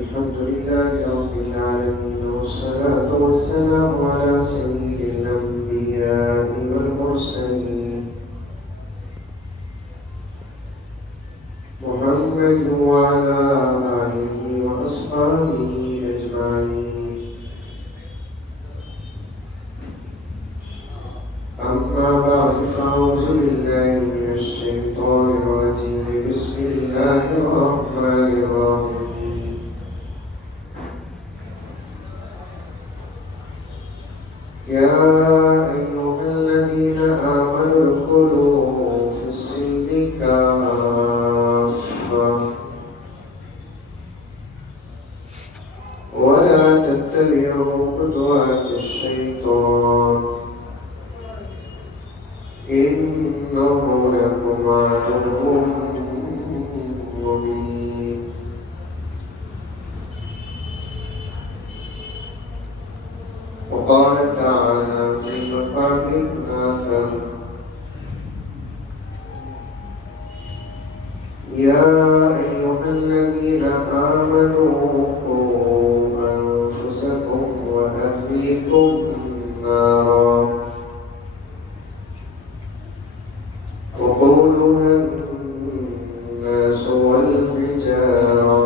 الحمد لله رب العالمين، والصلاة والسلام على سيد الأنبياء والمرسلين محمد وعلى آله وأصحابه أجمعين. أما بعد، فأعوذ بالله من الشيطان الرجيم. بسم الله الرحمن الرحيم. يا أيها الذين آمنوا ادخلوا في السلم كافة ولا تتبعوا خطوات الشيطان إنه لكم عدو مبين. وقال تعالى في مقام آخر: يا أيها الذين آمنوا قوا أنفسكم وأهليكم نارا وقودها الناس والحجارة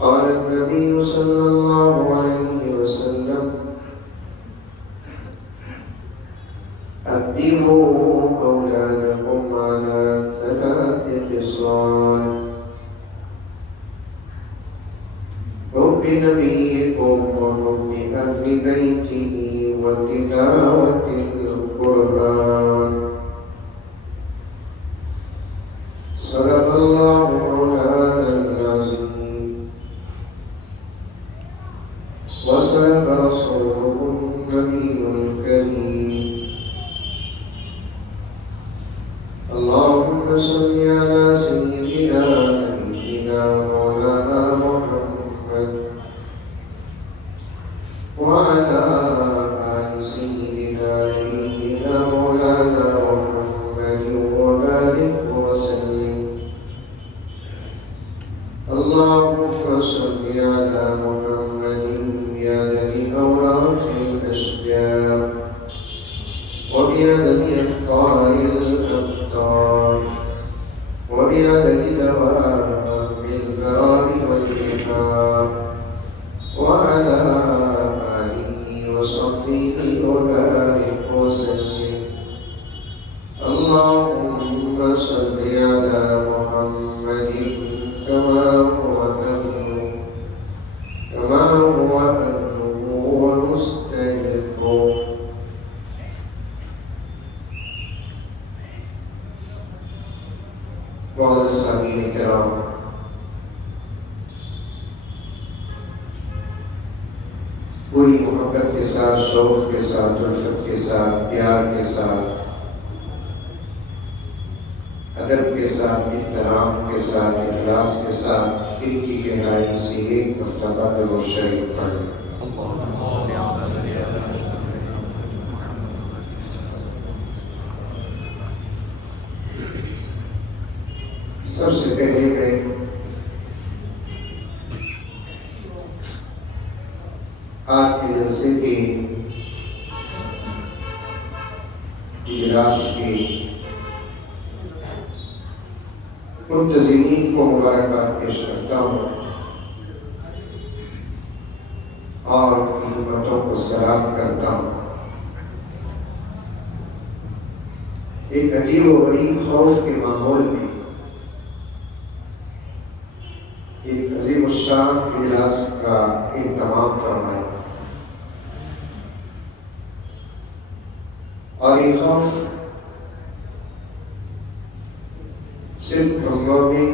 قال النبي صلى الله عليه وسلم: أدبوا أولادكم على 3 خصال: حب نبيكم وحب أهل بيته وتلاوة القرآن. صدق الله مولانا العظيم، وصدق رسوله النبي الكريم. اللهم صل على سيدنا نبينا مولانا محمد وعلى آل سيدنا نبينا مولانا محمد وبارك وسلم. اللهم صل على محمد بعدد أوراق الأشجار وبعدد أفكار الأبطار وبعدد دواب البار والبحار وعلى آله وصحبه وبارك وسلم. اللهم صل على محمد كما هو أهله ومستحقه. معزز سامعین کرام، پوری محبت کے ساتھ، شوق کے ساتھ، الفت کے ساتھ، پیار کے ساتھ، ادب کے ساتھ، احترام کے ساتھ، اخلاص کے ساتھ دل کی گہرائی سے ایک مرتبہ درود شریف پڑھ لیں۔ سب سے پہلے میں آج کے جلسے کے اجلاس کے منتظمین کو مبارکباد پیش کرتا ہوں اور ہمتوں کو سلام کرتا ہوں۔ ایک عجیب و غریب خوف کے ماحول میں ایک عظیم الشان اجلاس کا اہتمام فرمایا، اور یہ خوف صرف گنگوں میں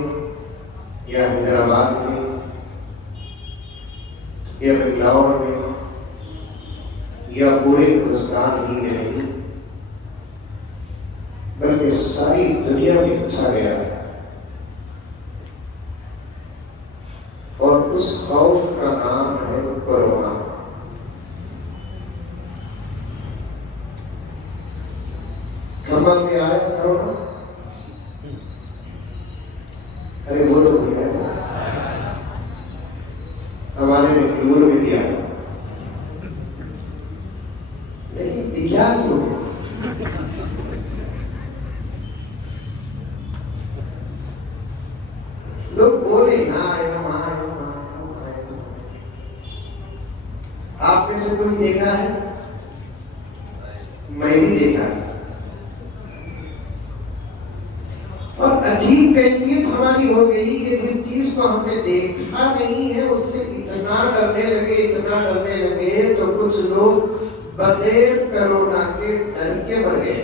یا حیدرآباد میں یا بنگلور میں یا پورے ہندوستان ہی میں نہیں بلکہ ساری دنیا میں چھا گیا ہے، اور اس خوف کا نام ہے کرونا۔ خبر میں آیا کرونا، ارے بولو بھیا، ہمارے بنگلور میں بھی آیا لیکن دکھا نہیں ہوگا. لوگ بولے ہاں آئے ہم آئے. آپ میں سے کوئی دیکھا ہے؟ میں بھی دیکھا ہے. اور عجیب کیفیت ہماری ہو گئی کہ جس چیز کو ہم نے دیکھا نہیں ہے اس سے اتنا ڈرنے لگے تو کچھ لوگ بغیر کرونا کے ڈر کے مر گئے.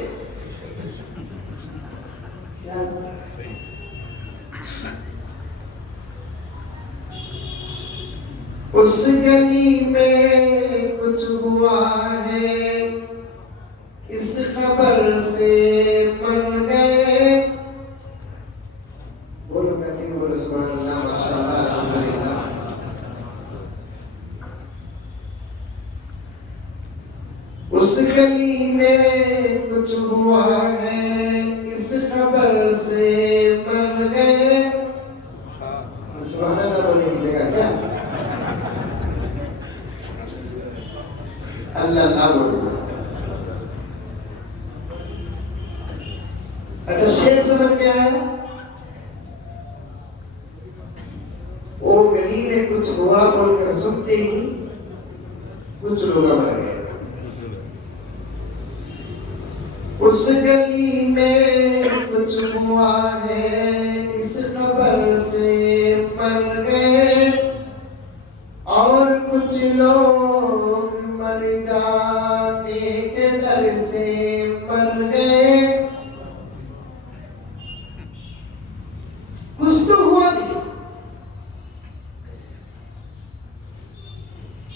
اس گلی میں کچھ ہوا ہے اس خبر سے مر گئے. بولو کہتی ہوں، بولو سبحان اللہ، ماشاء اللہ، الحمدللہ. اس گلی میں کچھ ہوا ہے اس خبر سے مر گئے. سبحان اللہ بولنے کی جگہ کیا؟ اللہ اللہ بولو. اچھا شعر سمجھ میں آیا؟ وہ گلی میں کچھ ہوا بول کر سنتے ہی کچھ لوگ مر گئے. اس گلی میں کچھ ہوا ہے اس خبر سے مر گئے اور کچھ لوگ مر جانے کے ڈر سے مر گئے. کچھ تو ہوا نہیں،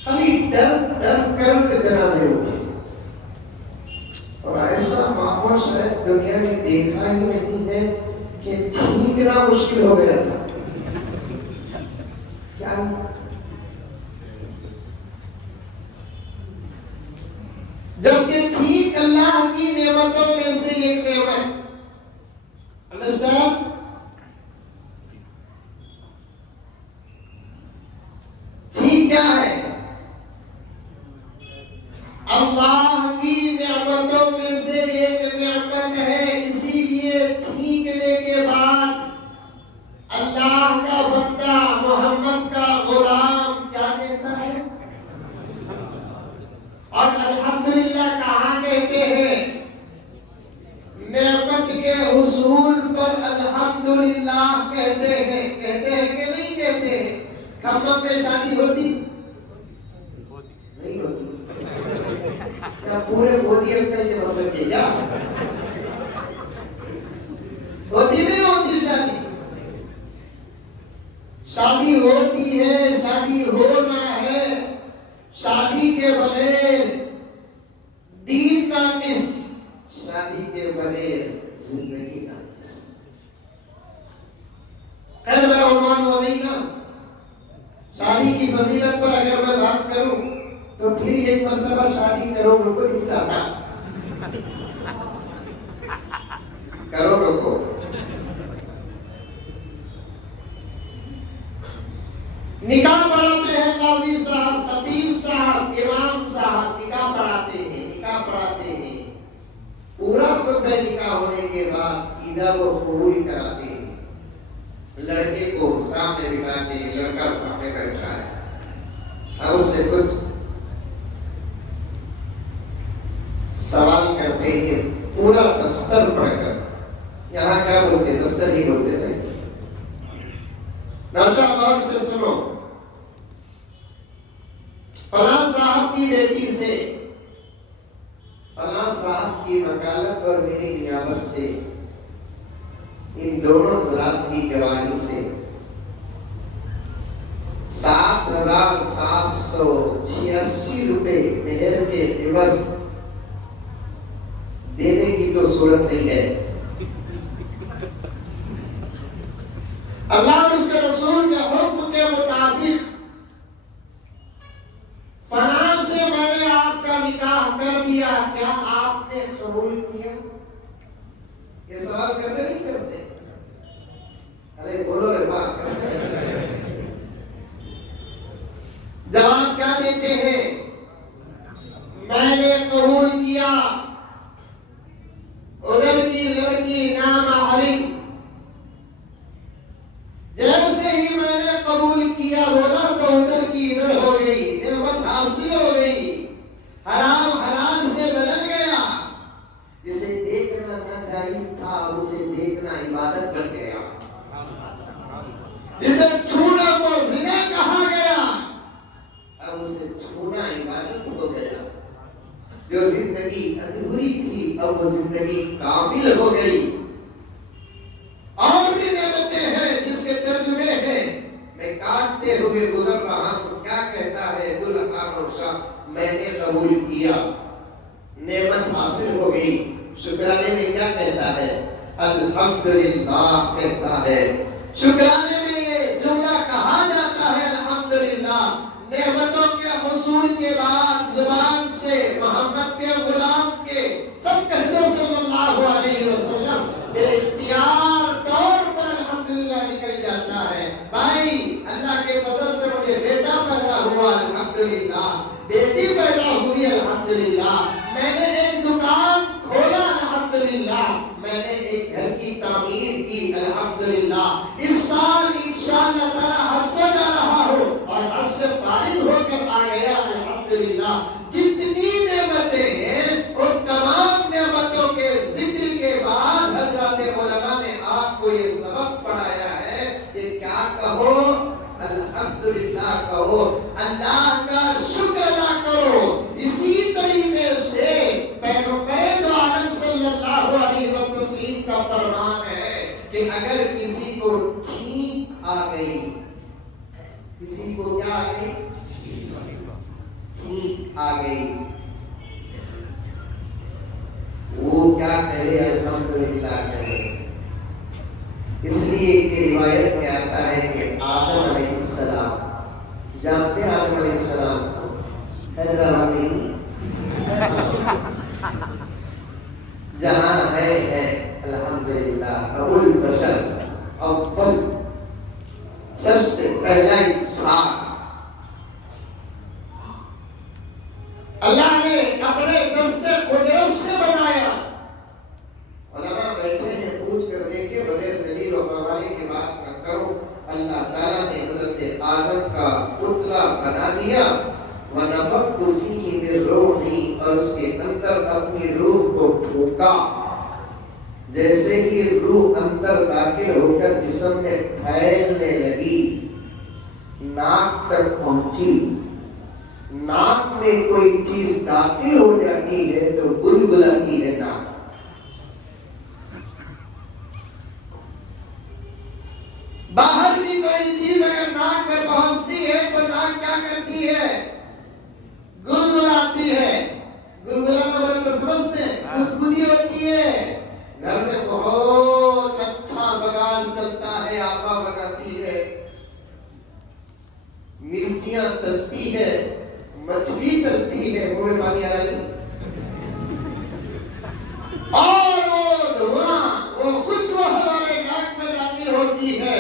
خالی ڈر کر جنازے اٹھے. اور ایسا ماحول شاید دنیا میں دیکھا ہی نہیں ہے کہ چھینکنا مشکل ہو گیا تھا. کیا جبکہ چھینک اللہ کی نعمتوں میں سے ایک نعمت. understand؟ چھینک کیا ہے؟ اللہ کی نعمتوں میں سے ایک نعمت ہے. اسی لیے چھینکنے کے بعد اللہ کا بندہ محمد کا غلام کیا کہتا ہے؟ اور الحمدللہ کہاں کہتے ہیں؟ نعمت کے حصول پر الحمدللہ کہتے ہیں. کہتے ہیں کہ نہیں کہتے ہیں؟ کھمم میں شادی ہوتی نہیں ہوتی؟ کیا پورے مودی انکل کے مسئلے کے کیا ہوتی نہیں ہوتی؟ شادی ہوتی ہے، شادی ہونا ہے. شادی کے بغیر دین ناقص، شادی کے بغیر زندگی ناقص. خیر میرا عنوان وہ نہیں نا. شادی کی فضیلت پر اگر میں بات کروں تو پھر ایک مرتبہ شادی کروڑوں کو دکھ جاتا. کروڑوں کو. نکاح پڑھاتے ہیں قاضی صاحب، خطیب صاحب، امام صاحب نکاح پڑھاتے ہیں. پورا خطبہ نکاح ہونے کے بعد ایجاب و قبول کراتے ہیں. لڑکے کو سامنے بٹھا کے لڑکا سامنے بیٹھا ہے. اب اس سے کچھ سوال کرتے ہیں پورا دفتر پڑھ کر. یہاں کیا بولتے؟ دفتر ہی بولتے ہیں. نوشا غور سے سنو. فلاں صاحب کی بیٹی سے، فلاں صاحب کی وکالت اور میری نیابت سے، ان دونوں حضرات کی گواہی سے 7,786 روپے مہر کے عوض دینے کی تو صورت نہیں ہے. اللہ اور اس کے رسول کے حکم کے مطابق فلاں سے میں نے آپ کا نکاح کر دیا، کیا آپ نے قبول کیا؟ یہ سوال کرتے نہیں کرتے؟ ارے بولو رے کی لڑکی نامحرم، جیسے ہی میں نے قبول کیا بولا تو ادھر کی ادھر ہو گئی، نعمت حاصل ہو گئی، حرام حلال سے بدل گیا، جسے دیکھنا ناجائز تھا اسے دیکھنا عبادت بن گیا، جسے چھونا کو زنا کہا گیا اب اسے چھونا عبادت ہو گیا، جو زندگی ادھوری تھی اب وہ زندگی کامل ہو گئی۔ اور بھی نعمتیں ہیں جس کے ترجمے ہیں میں کاٹتے ہوئے گزر رہا ہوں۔ کیا کہتا ہے ذوالفقار شاہ؟ میں نے قبول کیا، نعمت حاصل ہو گئی، شکرانے میں کیا کہتا ہے؟ الحمدللہ کہتا ہے۔ شکرانے میں یہ جملہ کہا جاتا ہے الحمدللہ، نعمتوں کے حصول کے بعد زبان سے محمد کے غلام کے سب کہتے صلی اللہ علیہ وسلم بے اختیار طور پر الحمدللہ نکل جاتا ہے۔ بھائی اللہ کے فضل سے مجھے بیٹا پیدا ہوا الحمدللہ، بیٹی پیدا ہوئی الحمدللہ، میں نے ایک دکان کھولا الحمدللہ، میں نے ایک گھر کی تعمیر کی الحمدللہ، اس سال انشاءاللہ تعالی حج کو جا رہا ہوں اور حج سے فارغ ہو کر آ گیا الحمدللہ۔ جتنی نعمتیں ہیں ان تمام نعمتوں کے ذکر کے بعد حضرات علماء نے آپ کو یہ سبق پڑھایا ہے کہ کیا کہو؟ الحمدللہ کہو، اللہ کا شکر ادا کرو۔ اسی طریقے سے پیغمبر دو عالم صلی اللہ علیہ وسلم کا فرمان ہے کہ اگر کسی کو چھینک آ گئی، کسی کو کیا آ گئی؟ چھینک آ گئی، وہ کیا کہے؟ الحمدللہ کہے۔ اس لیے کہ روایت میں آتا ہے کہ آدم علیہ السلام، جانتے ہیں آدم علیہ السلام کو؟ حیدرآباد نہیں، جہاں ہے الحمدللہ ابو البشر، اول سب سے پہلا انسان، اللہ نے اپنے دست قدرت سے بنایا۔ علماء بیٹھے ہیں، پوچھ کر دیکھیں بغیر دلیل و حوالے کی بات نہ کرو۔ اللہ تعالیٰ نے حضرت آدم کا پتلا بنا دیا، وَنَفَخْتُ فِيهِ مِن رُوحِي، اور اس کے اندر اپنی روح کو پھونکا۔ جیسے ہی روح اندر داخل ہو کر جسم میں پھیلنے لگی، ناک تک پہنچی، ناک میں کوئی چیز داخل ہو جاتی ہے تو گلگلاتی ہے ناک۔ باہر کی کوئی چیز اگر ناک میں پہنچتی ہے تو ناک کیا کرتی ہے؟ گلگلاتی ہے۔ گلگلانا بولے تو سمجھتے ہیں، گدگدی ہوتی ہے۔ گھر میں بہت اچھا بگان چلتا ہے، آپا بگاتی ہے، مرچیاں تلتی ہے، مچھلی تلتی ہے، منہ میں پانی آ رہی، اور وہ دھواں، وہ خوشبو ہمارے ناک میں داخل ہوتی ہے،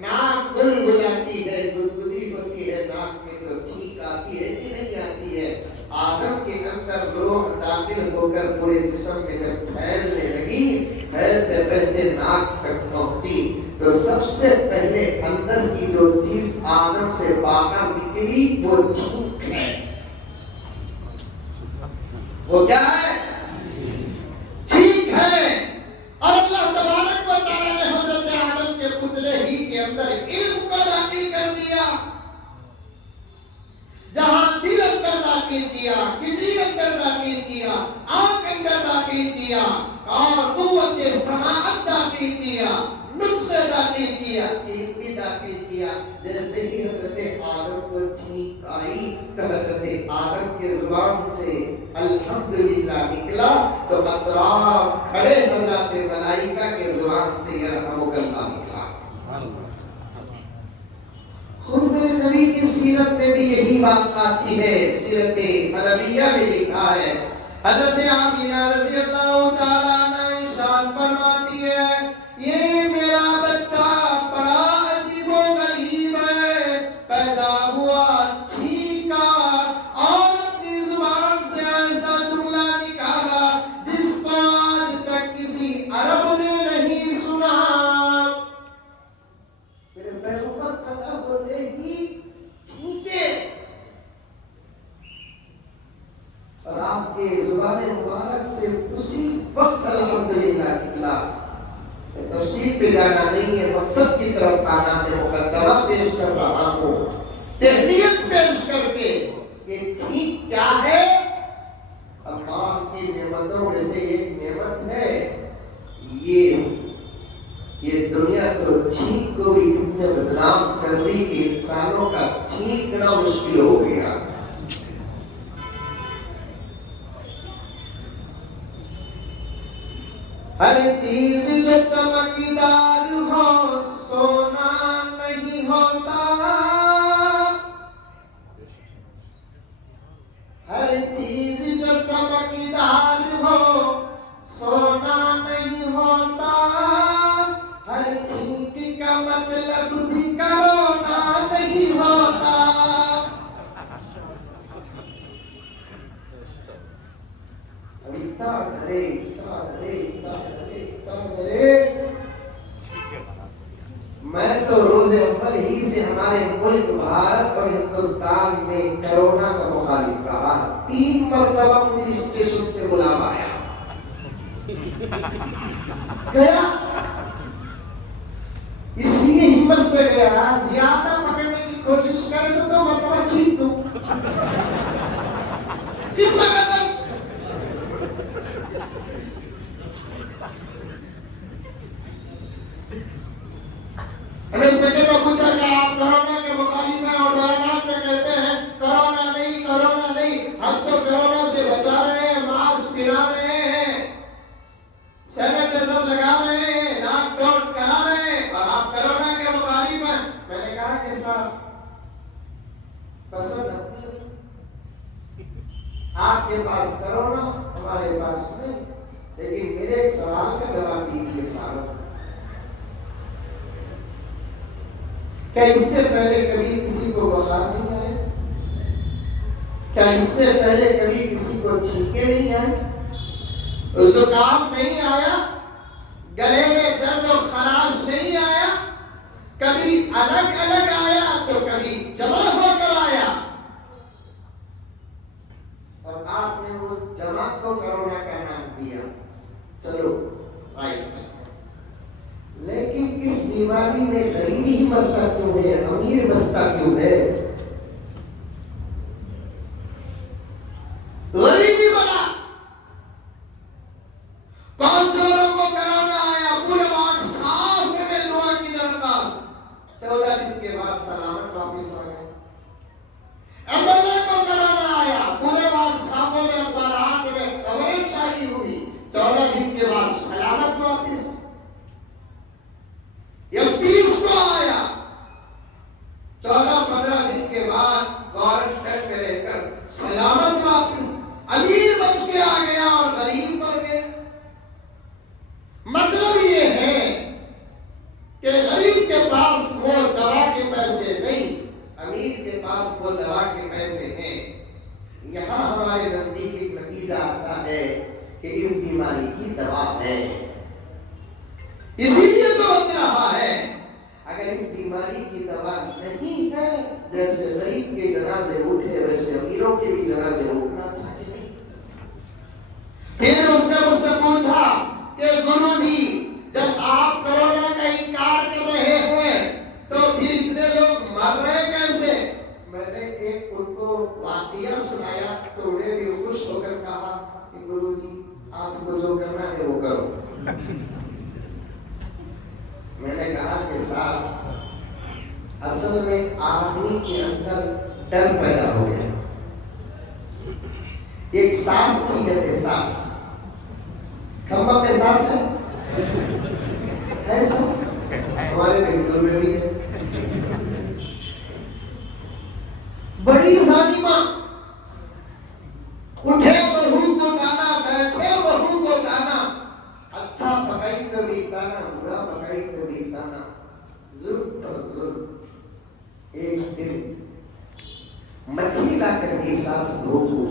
ناک گلگلاتی ہے، گدگدی ہوتی ہے، ناک میں تو چھینک آتی ہے کہ نہیں آتی ہے؟ آدم کے اندر روح داخل ہو کر پورے جسم میں جب پھیلنے لگی، پھیلتے پھیلتے ناک تک پہنچی، تو سب سے پہلے اندر کی جو چیز آدم سے باہر نکلی وہ چھینک ہے۔ وہ کیا ہے؟ چھینک ہے۔ اور اللہ تبارک و تعالیٰ نے حضرت آدم کے پتلے ہی کے اندر علم کو داخل کر دیا، جہاں دل اندر داخل کیا، کڈنی اندر داخل کیا، آنکھ اندر داخل کیا، اور قوت سماعت داخل کیا، نطق داخل کیا، علم بھی داخل کیا۔ جیسے ہی حضرت آدم کو چھینک آئی تو حضرت آدم کے زبان سے الحمدللہ نکلا، تو اطراف کھڑے حضرات ملائکہ کے زبان سے یرحمک اللہ نکلا۔ خود میرے نبی کی سیرت میں بھی یہی بات آتی ہے، سیرت نبویہ میں لکھا ہے، حضرت آمینہ رضی اللہ تعالیٰ عنہ ارشاد فرماتی ہے، یہ میرا بچہ بڑا عجیب و غریب ہے، پیدا ہوا چھینکا اور اپنی زبان سے ایسا جملہ نکالا جس کو آج تک کسی تفصیل پہ جانا نہیں ہے، مقصد کی طرف آنا ہے، مقدمہ پیش کر رہا ہوں، تہنیت پیش کر کے یہ ٹھیک کیا ہے؟ اللہ کی نعمتوں میں سے ایک نعمت ہے یہ دنیا تو چھینک کو بھی اتنے بدنام کر رہی کہ انسانوں کا چھینکنا مشکل ہو گیا۔ ہر چیز جو چمکدار ہو سونا نہیں ہوتا، ہر چیز جو چمکدار ہو سونا نہیں ہوتا، ہر چھینک کا مطلب بھی کرونا نہیں ہوتا۔ اتنا ڈرے میں تو روز اول ہی سے ہمارے ملک بھارت اور ہندوستان میں کرونا کا مخالف رہا۔ 3 مرتبہ مجھے اسٹیشن سے بلاوا آیا، گیا اس لیے ہمت سے گیا، زیادہ پکڑنے کی کوشش کرے تو 2 مرتبہ چھینک دوں۔ کس وقت انسپیکٹر کو پوچھا کہ آپ کرونا کے مخالف ہیں اور بیانات میں کہتے ہیں کرونا نہیں، ہم تو کرونا سے بچا رہے ہیں، ماسک پہنا رہے ہیں، سینیٹائزر لگا رہے ہیں، لاک ڈاؤن کرا رہے ہیں، اور آپ کرونا کے مخالف ہیں۔ میں نے کہا کہ صاحب پسند آپ کے پاس کرونا، ہمارے پاس نہیں، لیکن میرے ایک سوال کا جواب دیجیے صاحب، کیا اس سے پہلے کبھی کسی کو بخار نہیں آیا؟ کیا اس سے پہلے کبھی کسی کو چھینکے نہیں آئے؟ زکام نہیں آیا؟ گلے میں درد و خراش نہیں آیا؟ کبھی الگ الگ آیا تو کبھی جمع ہو کر آیا، اور آپ نے اس جمع کو کرونا کا نام دیا۔ چلو رائٹ، لیکن اس بیماری میں غریب ہی مرتا کیوں ہے، امیر بستا کیوں ہے؟ غریب ہی مرا۔ کونسلروں کو کرونا آیا، پورے وقت صاف میں دعا کی درخواست، 14 دن کے بعد سلامت واپس آ گئے۔ MLA کو کرونا آیا، پورے وقت صافوں میں اخبارات میں خبریں شائع ہوئی، 14 دن کے بعد سلامت واپس۔ یہ 20 کو آیا، 14-15 دن کے بعد کوارنٹائن میں رہ کر سلامت واپس۔ امیر بچ کے آ گیا اور غریب مر گیا۔ مطلب یہ ہے کہ غریب کے پاس وہ دوا کے پیسے نہیں، امیر کے پاس وہ دوا کے پیسے ہیں۔ یہاں ہمارے نزدیک ایک نتیجہ آتا ہے کہ اس بیماری کی دوا ہے، اسی لیے تو بچ رہا ہے۔ اگر اس بیماری کی دوا نہیں ہے، جیسے غریب کے جنازے اٹھے ویسے امیروں کے بھی جنازے اٹھنا تھا کہ نہیں؟ پھر اس نے مجھ سے پوچھا کہ گرو جی، جب آپ کرونا کا انکار کر رہے ہیں تو پھر اتنے لوگ مر رہے کیسے؟ میں نے ایک ان کو واقعہ سنایا تو انہیں بھی خوش ہو کر کہا کہ گرو جی آپ کو جو کرنا ہے وہ کرو۔ میں نے کہا کہ صاحب اصل میں آدمی کے اندر ڈر پیدا ہو گیا، ایک سانس نہیں کہتے، سانس کھمبا پہ سانس ہے سانس، ہمارے بنگلور میں بھی ہے۔ بڑی ظالمہ، اٹھے بہو کو تانا، بیٹھے بہو کو تانا، اچھا پکائی کبھی تانا، برا پکائی کبھی تانا، ظلم پر ظلم۔ ایک دن مچھلی لا کر کے سانس دھو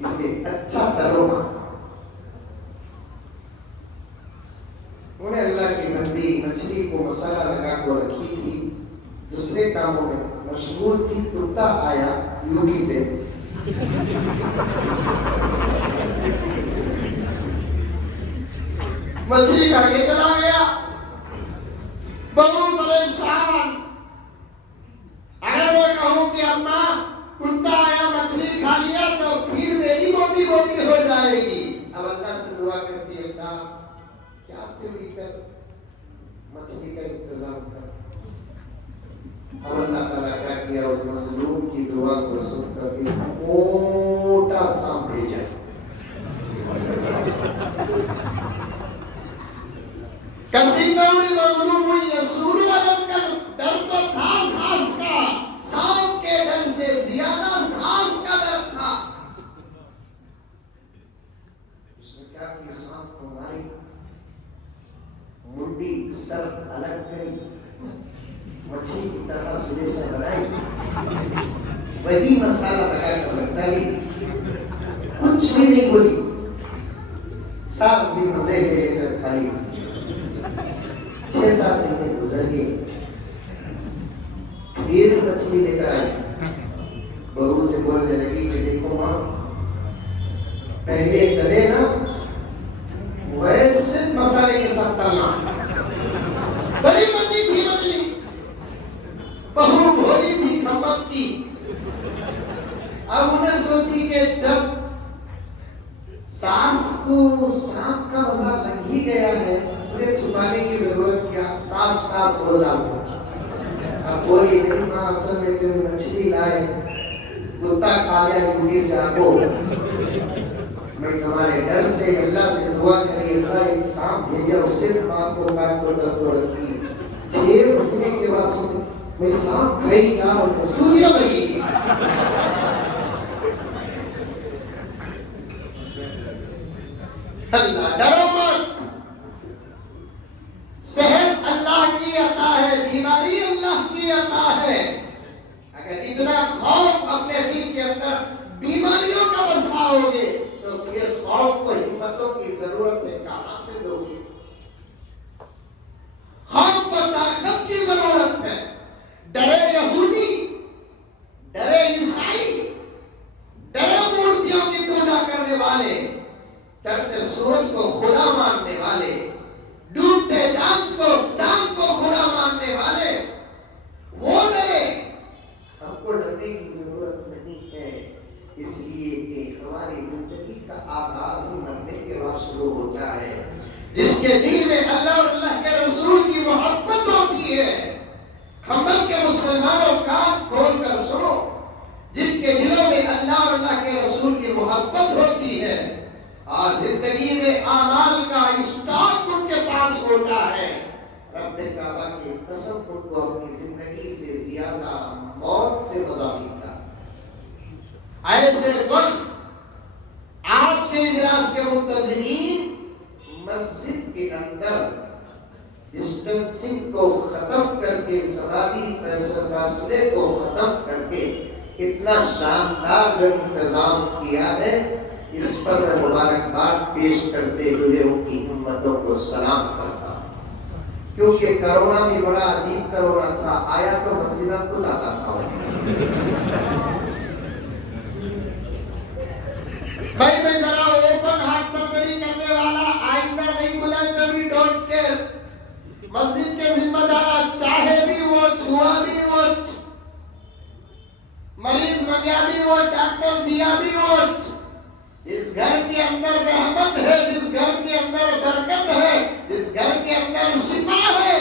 اسے اچھا تروما، انہیں اللہ کی بندی مچھلی کو مسالہ لگا کو رکھی تھی، دوسرے کاموں میں مشغول تھی، کتا آیا یوپی سے، مچھلی کھا کے چلا گیا، بہو پریشان۔ اگر میں کہوں کہ اماں کتا آیا مچھلی کھا لیا تو پھر میری موٹی موٹی ہو جائے گی، اب اللہ سے دعا کرتی ہے اللہ کیا بھی کر مچھلی کا انتظام کر۔ اب اللہ تعالیٰ کیا کیا، اس مظلوم کی دعا کو سن کر کے موٹا سانپ بھیجا۔ کسینوری مغلوب ہوئی رسول کا ڈر تو تھا سانس کا، سانپ کے ڈر سے زیادہ سانس کا ڈر تھا۔ اس نے کیا کہ سانپ کو ماری، منڈی سر الگ کری، مچھلی کی طرح سرے سے بنائی، وہی مسالہ لگا کر رکھتا لی، کچھ بھی نہیں بولی، سانس بھی مزے لے کر کھا لی۔ 6-7 مہینے گزر گئے، پھر مچھلی لے کر آئی، بہو سے بولنے لگی کہ دیکھو ماں پہلے تلے نا ویسے مسالے کے ساتھ تلنا، بڑی مزی تھی مچھلی، بہو بھولی تھی کھمک کی۔ اب انہیں سوچی کہ جب ساس کو سانپ کا مزہ لگ ہی گیا ہے، مجھے چھپانے کی ضرورت کیا، صاف صاف بولا۔ اب بولی نہیں ماں اصل میں تم مچھلی لائے، کتا کھا لیا یوٹی سے آپ کو، میں تمہارے ڈر سے اللہ سے دعا کری اللہ ایک سانپ بھیجا، اسے تم آپ کو کاٹ تو ڈر کو رکھی۔ 6 مہینے کے بعد سوچا میں سانپ کھائی گا اور سوجیاں بگی گی۔ اللہ ڈرو مت، صحت اللہ کی عطا ہے، بیماری اللہ کی عطا ہے۔ اگر اتنا خوف اپنے دل کے اندر بیماریوں کا بساؤ گے تو پھر خوف کو ہمتوں کی ضرورت ہے، کہاں سے دو گے؟ خوف کو طاقت کی ضرورت ہے۔ ڈرے یہودی، ڈرے عیسائی، ڈرے مورتیوں کی پوجا کرنے والے، چڑھتے سورج کو خدا ماننے والے، ڈوبتے چاند کو خدا ماننے والے، وہ ڈرے۔ ہم کو ڈرنے کی ضرورت نہیں ہے، اس لیے کہ ہماری زندگی کا آغاز ہی مرنے کے بعد شروع ہوتا ہے۔ جس کے دل میں اللہ اور اللہ کے رسول کی محبت ہوتی ہے، کھمبل کے مسلمانوں کان کھول کر سنو، جن کے دلوں میں اللہ اور اللہ کے رسول کی محبت ہوتی ہے اور زندگی میں اعمال کا اسٹاک ان کے پاس ہوتا ہے، رب کعبہ کی قسم ان کو اپنی زندگی سے زیادہ موت سے مزہ ملتا ہے۔ ایسے وقت آج کے اجلاس کے منتظمین مسجد کے اندر ڈسٹنسنگ کو ختم کر کے، سماجی فاصلے کو ختم کر کے اتنا شاندار انتظام کیا ہے، اس پر میں مبارکباد پیش کرتے ہوئے ان کی ہمتوں کو سلام کرتا ہوں، کیونکہ کرونا بھی بڑا عجیب کرونا تھا، آیا تو مسجد خود آتا تھا۔ بھائی میں ذرا اوپن ہارٹ سرجری کرنے والا آئندہ نہیں بلائے کبھی، ڈونٹ کیئر، مسجد کے ذمہ دار چاہے بھی وہ چھوا بھی وہ، مریض منگیا بھی وہ، ڈاکٹر دیا بھی وہ، جس گھر کے اندر رحمت ہے، جس گھر کے اندر برکت ہے، جس گھر کے اندر شفا ہے،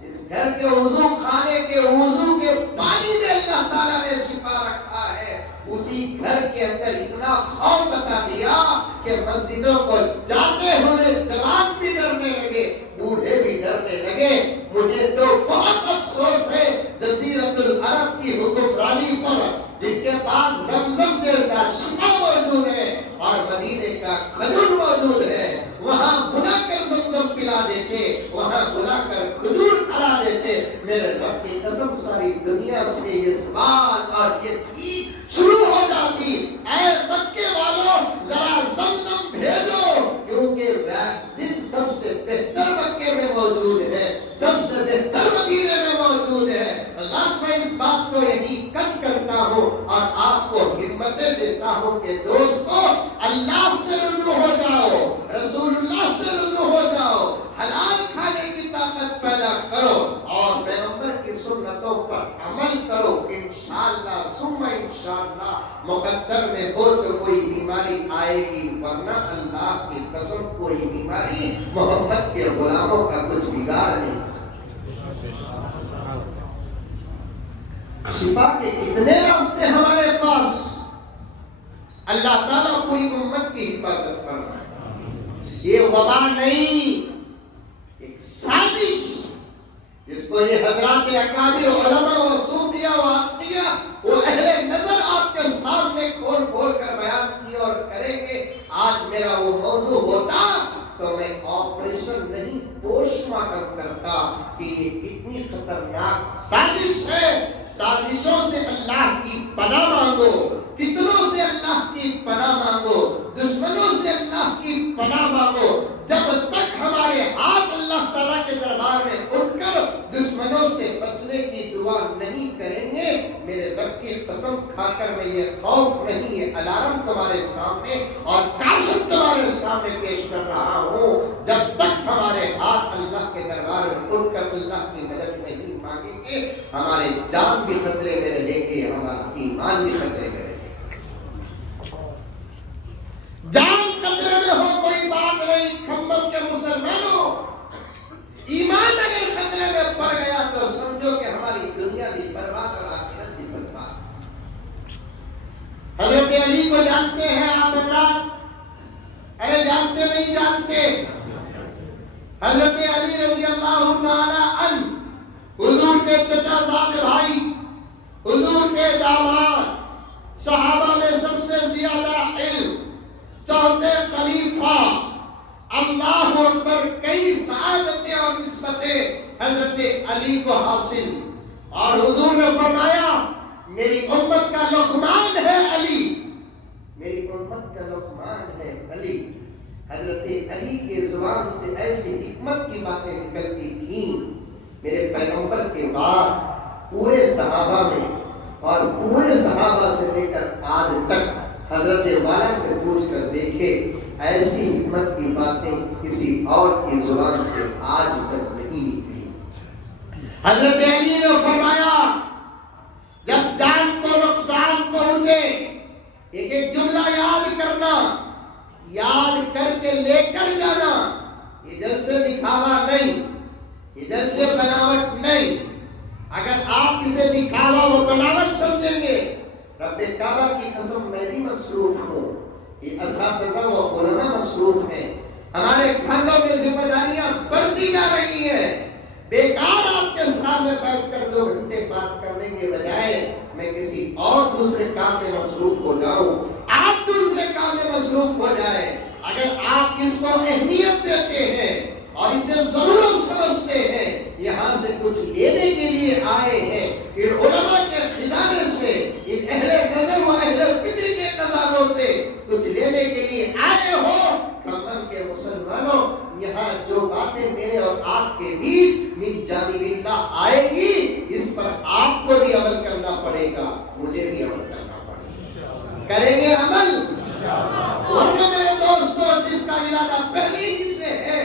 جس گھر کے وضو خانے کے وضو کے پانی میں اللہ تعالیٰ نے شفا رکھا ہے، اسی گھر کے اندر اتنا خوف بتا دیا کہ مسجدوں کو جاتے ہوئے جوان بھی ڈرنے لگے، بوڑھے بھی ڈرنے لگے۔ مجھے تو بہت افسوس ہے جزیرۃ العرب کی حکمرانی پر، جن کے پاس زمزم جیسا شفا موجود ہے اور مدینے کا کھجور موجود ہے، وہاں بلا کر زمزم پلا دیتے، وہاں بلا کر کھجور کھلا دیتے۔ میرے رب کی قسم ساری دنیا سے یہ سوال اور یہ چیز شروع ہو جاتی، اے مکے والوں ذرا زمزم بھیجو، کیونکہ ویکسین سب سے بہتر مکے میں موجود ہے، سب سے بہتر مدینے میں موجود ہے۔ غرض میں اس بات کو یہی کٹ کرتا ہوں اور آپ کو ہمتیں دیتا ہوں کہ دوستو اللہ سے رجوع ہو جاؤ، رسول اللہ سے رجوع ہو جاؤ، آئے گی، ورنہ اللہ کی قسم کوئی بیماری محمد کے غلاموں کا کچھ بگاڑ نہیں سکتی۔ شفا کے کتنے راستے ہمارے پاس، اللہ تعالیٰ پوری امت کی حفاظت فرمائے۔ یہ وبا نہیں، ایک سازش جس کو یہ حضرات اکابر علماء و صوفیہ و عقیہ وہ اہل نظر آپ کے سامنے کھول کھول کر بیان کیے اور کریں گے۔ آج میرا وہ موضوع ہوتا تو میں آپریشن نہیں پوسٹ مارٹم کرتا کہ یہ کتنی خطرناک سازش ہے۔ سازشوں سے اللہ کی پناہ مانگو، فتنوں سے اللہ کی پناہ مانگو، دشمنوں سے اللہ کی پناہ مانگو۔ جب تک ہمارے ہاتھ اللہ تعالیٰ کے دربار میں اٹھ کر دشمنوں سے بچنے کی دعا نہیں کریں گے، میرے رب کی قسم کھا کر میں یہ خوف نہیں، یہ الارم تمہارے سامنے اور کاشف تمہارے سامنے پیش کر رہا ہوں، جب تک ہمارے ہاتھ اللہ کے دربار میں اٹھ کر اللہ کی مدد نہیں مانگیں گے، ہمارے جان بھی خطرے میں رہے گی، ہمارا ایمان بھی خطرے میں رہے گا۔ جان خطرے میں ہو کوئی بات نہیں، کھمبم کے مسلمانوں، ایمان اگر خطرے میں پڑ گیا تو سمجھو کہ ہماری دنیا بھی برباد اور آخرت بھی برباد۔ حضرت علی کو جانتے ہیں آپ حضرات؟ ارے جانتے نہیں جانتے؟ حضرت علی رضی اللہ تعالی عنہ حضور کے چچا زاد بھائی، حضور کے داماد، صحابہ میں سب سے زیادہ علم، چوتھے خلیفہ، اللہ اکبر، کئی سعادتیں اور نسبتیں حضرت علی کو حاصل، اور حضور نے فرمایا میری امت کا لقمان ہے علی، میری امت کا لقمان ہے علی۔ حضرت علی کے زبان سے ایسی حکمت کی باتیں نکلتی تھیں، میرے پیغمبر کے بعد پورے صحابہ میں اور پورے صحابہ سے لے کر آج تک حضرت والا سے پوچھ کر دیکھے، ایسی حکمت کی باتیں کسی اور کی زبان سے آج تک نہیں نکلی۔ حضرت علی نے فرمایا جب جان کو نقصان پہنچے ایک ایک جملہ یاد کرنا، یاد کر کے لے کر جانا، ادھر سے دکھاوا نہیں، ادھر سے بناوٹ نہیں۔ اگر آپ اسے دکھاوا و بناوٹ سمجھیں گے، رب کعبہ کی قسم میں بھی مصروف ہوں، یہ اساتذہ و علماء مصروف ہیں، ہمارے کھانوں میں ذمہ داریاں بڑھتی جا رہی ہیں۔ بیکار آپ کے سامنے بیٹھ کر 2 گھنٹے بات کرنے کے بجائے میں کسی اور دوسرے کام میں مصروف ہو جاؤں، آپ دوسرے کام میں مصروف ہو جائیں۔ اگر آپ اس کو اہمیت دیتے ہیں اور اسے ضرورت سمجھتے ہیں، یہاں سے کچھ لینے کے لیے آئے ہیں، ان علماء کے خزانے سے، ان اہل نظر و اہل فکر کے خزانوں سے کچھ لینے کے لیے آئے ہو، کمر کے مسلمانوں، یہاں جو باتیں میرے اور آپ کے بیچ من جانب اللہ آئے گی، اس پر آپ کو بھی عمل کرنا پڑے گا، مجھے بھی عمل کرنا پڑے گا۔ کریں گے عمل؟ ورنہ میرے دوستو، جس کا ارادہ پہلے ہی سے ہے،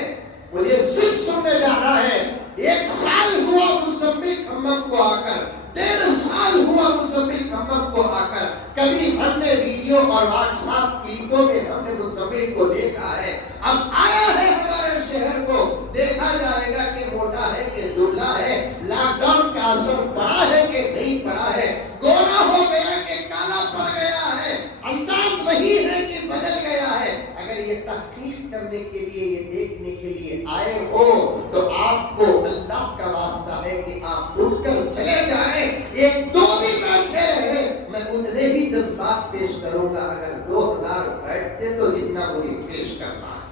مجھے صرف سننے جانا ہے۔ 1 سال ہوا مزمل کھمم کو آ کر، 1.5 سال ہوا مزمل کھمم کو آ کر، کبھی ہم نے ویڈیو اور واٹس ایپ کلپوں میں ہم نے مزمل کو دیکھا ہے، اب آیا ہے ہمارے شہر کو، دیکھا جائے گا کہ موٹا ہے کہ دبلا ہے، لاک ڈاؤن کا اثر پڑا ہے کہ نہیں پڑا ہے، گورا ہو گیا کہ کالا پڑ گیا ہے، انداز وہی ہے کہ بدل گیا ہے۔ اگر یہ تحقیق کرنے کے لیے، یہ دیکھنے کے لیے آئے ہو تو آپ کو اللہ کا واسطہ ہے کہ آپ اٹھ کر چلے جائیں، 1-2 بھی بیٹھے رہے، میں اتنے ہی جذبات پیش کروں گا۔ اگر 2000 بیٹھتے تو جتنا مجھے پیش کرنا ہے۔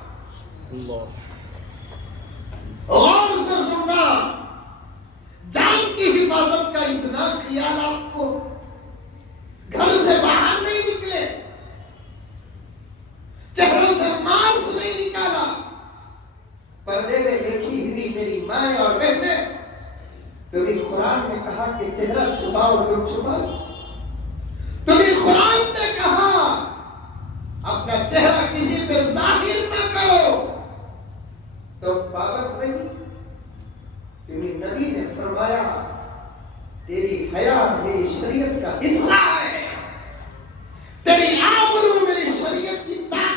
غور سے سننا، جان کی حفاظت کا اتنا خیال آپ کو، گھر سے باہر نہیں نکلے، چہروں سے ماسک نہیں نکالا، پردے میں بیٹھی ہوئی میری ماں اور بہنیں، کبھی قرآن نے کہا کہ چہرہ چھپاؤ تو چھپاؤ، کبھی قرآن نے کہا اپنا چہرہ کسی پہ ظاہر نہ کرو تو پابند نہیں، کیونکہ نبی نے فرمایا تیری حیا میری شریعت کا حصہ ہے، تیری آبرو میری شریعت کی تعلیم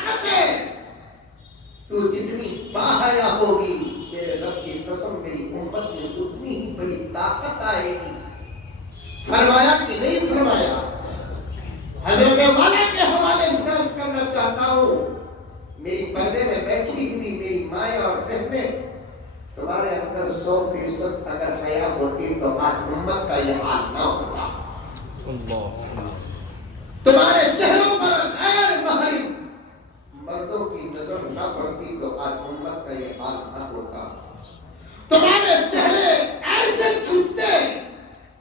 جتنی باحیا ہوگی میرے رب کی قسم میری امت میں اتنی ہی بڑی طاقت آئے گی. فرمایا کہ نہیں فرمایا؟ حضرت والا کے حوالے سے عرض کرنا چاہتا ہوں، میری پردے میں بیٹھی ہوئی میری مائیں اور بہنیں، تمہارے اندر 100% اگر حیا ہوتی تو آج امت کا یہ حال نہ ہوتا. تمہارے چہروں پر غیر محرم مردوں کی نظر نہ پڑتی تو آج امت کا یہ حال نہ ہوتا. تمہارے چہرے ایسے چھپتے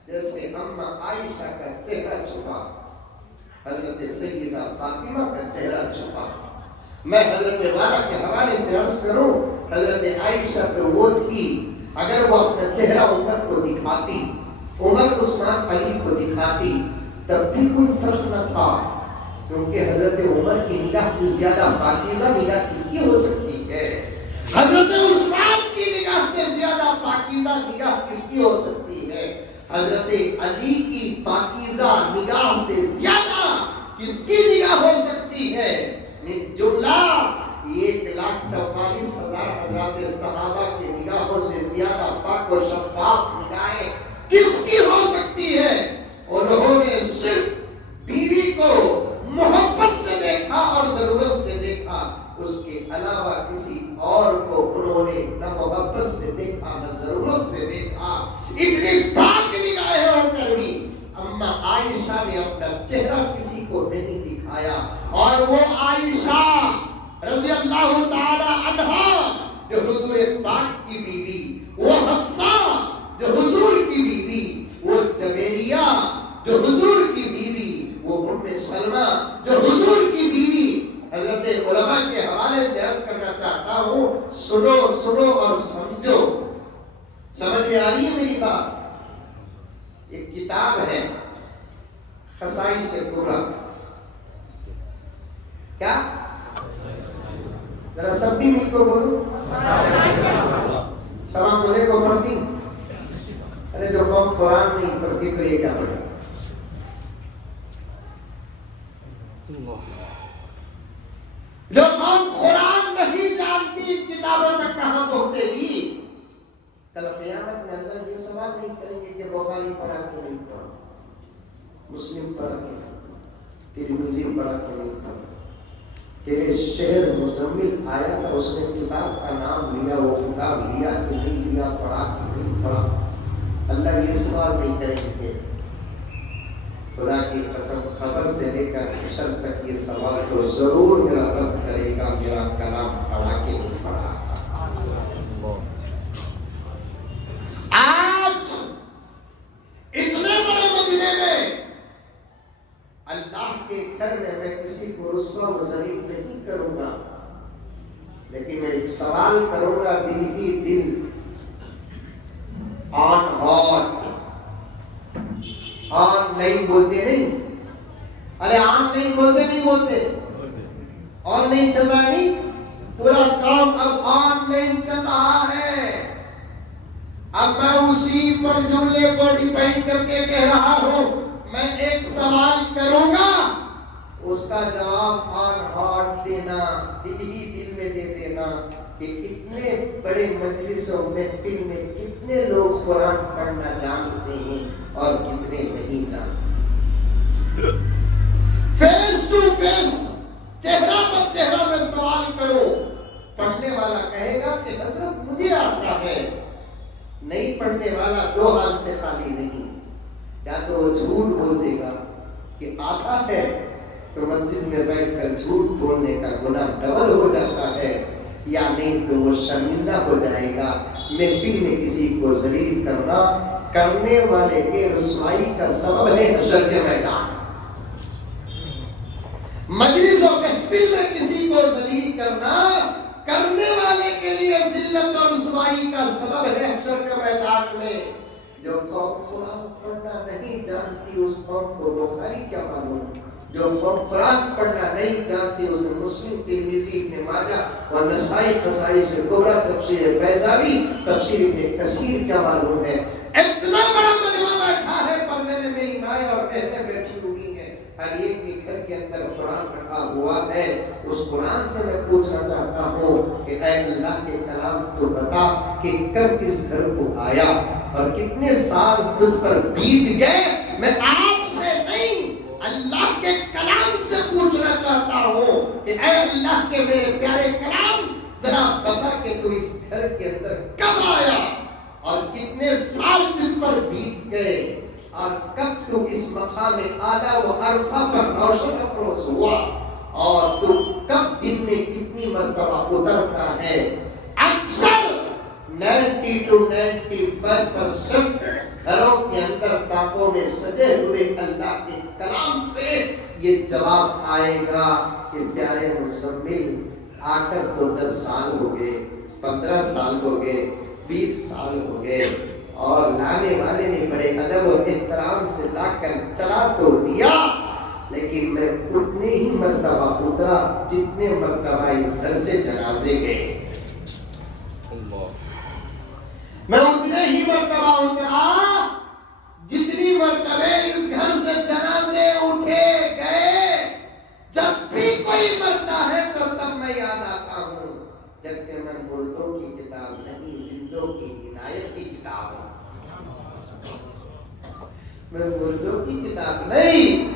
جیسے اماں عائشہ کا چہرہ چھپا، حضرت سیدہ فاطمہ کا چہرہ چھپا. میں حضرت والا کے حوالے سے عرض کروں، حضرت عائشہ تو وہ تھی اگر وہ اپنا چہرہ عمر کو دکھاتی، عمر عثمان علی کو دکھاتی تب بھی کوئی فرق نہ تھا، کیونکہ حضرت عمر کی نگاہ سے زیادہ پاکیزہ نگاہ کس کی ہو سکتی ہے؟ حضرت عثمان کی نگاہ سے زیادہ پاکیزہ نگاہ کس کی ہو سکتی ہے؟ حضرت علی کی پاکیزہ نگاہ سے زیادہ کس کی نگاہ ہو سکتی ہے؟ من جملہ 1,44,000 حضرات صحابہ کی نگاہوں سے زیادہ پاک و شفاف نگاہیں کس کی ہو سکتی ہے؟ انہوں نے صرف بیوی کو محبت سے دیکھا اور ضرورت سے دیکھا، اس کے علاوہ کسی اور کو انہوں نے نہ محبت سے دیکھا نہ ضرورت سے دیکھا. اتنی پاک نگاہیں ہو کر بھی اما عائشہ نے اپنا چہرہ کسی کو نہیں دکھایا. اور وہ عائشہ رضی اللہ تعالی عنہا جو حضور پاک کی بیوی، وہ حفصہ جو حضور کی بیوی، وہ جویریہ جو حضور کی بیوی، وہ ام سلمہ جو حضور کی بیوی. حضرت علماء کے حوالے سے عرض کرنا چاہتا ہوں، سنو اور سمجھو. سمجھ میں آ رہی ہے میری بات؟ ایک کتاب ہے خصائص کبریٰ. کیا؟ ذرا سب بھی مل کو بولو. سلام بولے کو پڑھتی؟ ارے جو قوم قرآن نہیں پڑھتی تو یہ کیا پڑھتی؟ جو قوم قرآن نہیں جانتی کتابوں تک کہاں پہنچے گی؟ کل قیامت میں اللہ یہ سوال نہیں کریں گے کہ بخاری پڑھا کہ نہیں پڑھا، مسلم پڑھا کہ نہیں پڑھا، ترمذی پڑھا کہ نہیں پڑھا. تیرے شہر مزمل آیا تھا، اس نے کتاب کا نام لیا، وہ کتاب لیا کہ نہیں لیا، پڑھا کہ نہیں پڑھا. اللہ یہ سوال نہیں کریں گے. خدا کی قسم خبر سے لے کر حشر تک یہ سوال تو ضرور میرا رب کرے گا، میرا کلام پڑھا کے نہیں پڑھا. آج اتنے بڑے مدینے میں اللہ کے گھر میں کسی کو رسوا و ذلیل نہیں کروں گا، لیکن میں ایک سوال کروں گا دل ہی دل، آن ہاٹ. آن لائن بولتے نہیں، ارے آن لائن بولتے نہیں، بولتے آن لائن چل رہا نہیں، پورا کام اب آن لائن چل رہا ہے. اب میں اسی پر جملے کو ڈیپینڈ کر کے کہہ رہا ہوں، میں ایک سوال کروں گا، اس کا جواب آن ہارٹ دینا، دل ہی دل میں دے دینا کہ اتنے بڑے مجلس و محفل میں کتنے لوگ قرآن پڑھنا جانتے ہیں اور کتنے نہیں جانتے. فیس ٹو فیس، چہرہ پر چہرہ میں سوال کرو. پڑھنے والا کہے گا کہ حضرت مجھے آتا ہے، نہیں پڑھنے والا دو حال سے خالی نہیں. یا تو وہ جھوٹ بول دے گا کہ آتا ہے تو مسجد میں بیٹھ کر جھوٹ بولنے کا گناہ ڈبل ہو جاتا ہے، یا نہیں تو وہ شرمندہ ہو جائے گا. محفل میں کسی کو ذلیل کرنا کرنے والے کے رسوائی کا سبب ہے حشر کے میدان. مجلس و محفل میں کسی کو ذلیل کرنا کرنے والے کے لیے ذلت اور رسوائی کا سبب ہے حشر کے میدان میں. جو قوم قرآن پڑھنا نہیں جانتی اس قوم کو بخاری کیا معلوم، جو قوم قرآن پڑھنا نہیں جانتی اسے مسلم، ترمذی، ابن ماجہ اور نسائی خصائص کبریٰ، تفسیر بیضاوی، تفسیر ابن کثیر کیا معلوم ہے. اتنا بڑا مجمع بیٹھا ہے، پردے میں میری مائیں اور بہنیں بیٹھی ہوئی ہیں. ہر ایک کے گھر کے اندر قرآن رکھا ہوا ہے، اس قرآن سے میں پوچھنا چاہتا ہوں کہ اے اللہ کے کلام تو بتا کہ کب کس گھر کو آیا اور کتنے سال تجھ پر بیت گئے۔ میں آپ سے نہیں اللہ کے کلام سے پوچھنا چاہتا ہوں کہ اے اللہ کے میرے پیارے کلام ذرا بتا کہ تو اس گھر کے اندر کب آیا اور کتنے سال تجھ پر بیت گئے اور کب تو اس مقام اعلیٰ و عرفہ پر روشن افروز ہوا اور تو کب دن میں کتنی مرتبہ اترتا ہے۔ اکثر 90 to 95% گھروں کے اندر ٹاپوں میں سجے ہوئے اللہ کے کلام سے یہ جواب آئے گا کہ پیارے مزمل آ کر تو 10 سال ہو گئے، 15 سال ہو گئے، 20 سال ہو گئے، اور لانے والے نے بڑے ادب و احترام سے لا کر چلا تو دیا، لیکن میں اتنے ہی مرتبہ اترا جتنے مرتبہ اس گھر سے جنازے گئے۔ میں اتنے ہی مرتبہ اترا جتنی مرتبہ اس گھر سے جنازے اٹھے گئے۔ جب بھی کوئی مرتا ہے تو تب میں یاد آتا ہوں، جبکہ میں مردوں کی کتاب نہیں، زندوں کی ہدایت کی کتاب ہوں۔ میں مردوں کی کتاب نہیں،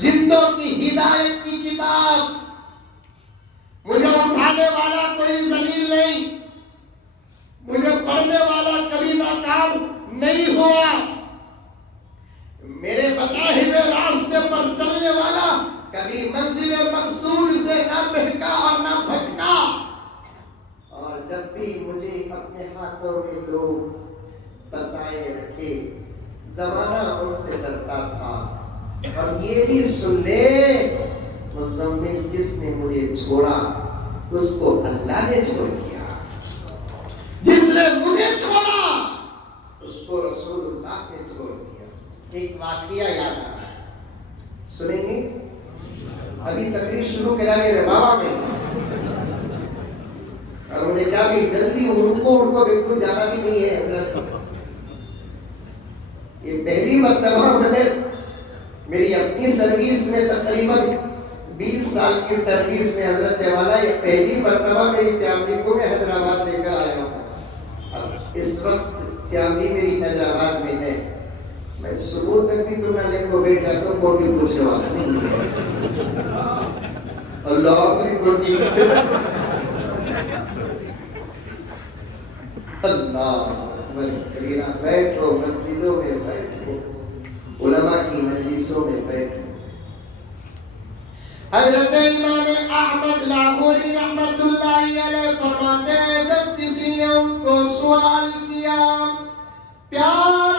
زندوں کی ہدایت کی کتاب۔ مجھے اٹھانے والا کوئی ذلیل نہیں، مجھے پڑھنے والا کبھی ناکام نہیں ہوا، میرے بتائے ہوئے راستے پر چلنے والا کبھی منزل مقصود سے نہ بہکا اور نہ بھٹکا۔ اور جب بھی مجھے اپنے ہاتھوں میں لوگ بسائے رکھے، زمانہ ان سے ڈرتا تھا۔ اور یہ بھی سن لے، مزمل جس نے مجھے چھوڑا اس کو اللہ نے چھوڑ دیا، جس نے مجھے چھوڑا اس کو رسول اللہ نے چھوڑ دیا۔ ایک واقعہ یاد آ رہا ہے، سنیں گے؟ ابھی تقریر شروع کرا میرے بابا میں، اور مجھے کیا بھی جلدی ان کو بالکل جانا بھی نہیں ہے حضرت۔ یہ پہلی مرتبہ میں میری اپنی سروس میں تقریباً 20 سال کی سروس میں حضرت والا یہ پہلی مرتبہ میری فیملی کو میں حیدرآباد لے کر آیا ہوں۔ اس وقت فیملی میری حیدرآباد میں ہے، میں صبح تک بھی تو نہ کو ویٹ کرتا ہوں، کوئی بھی پوچھنے والا نہیں ہے۔ اللہ کی اللہ کبیرہ، بیٹھو مسجدوں میں، بیٹھو علماء کی مجلسوں میں، بیٹھو۔ حضرت امام احمد لاہوری رحمت اللہ علیہ فرماتے ہیں جب کسی نے ان کو سوال کیا، پیار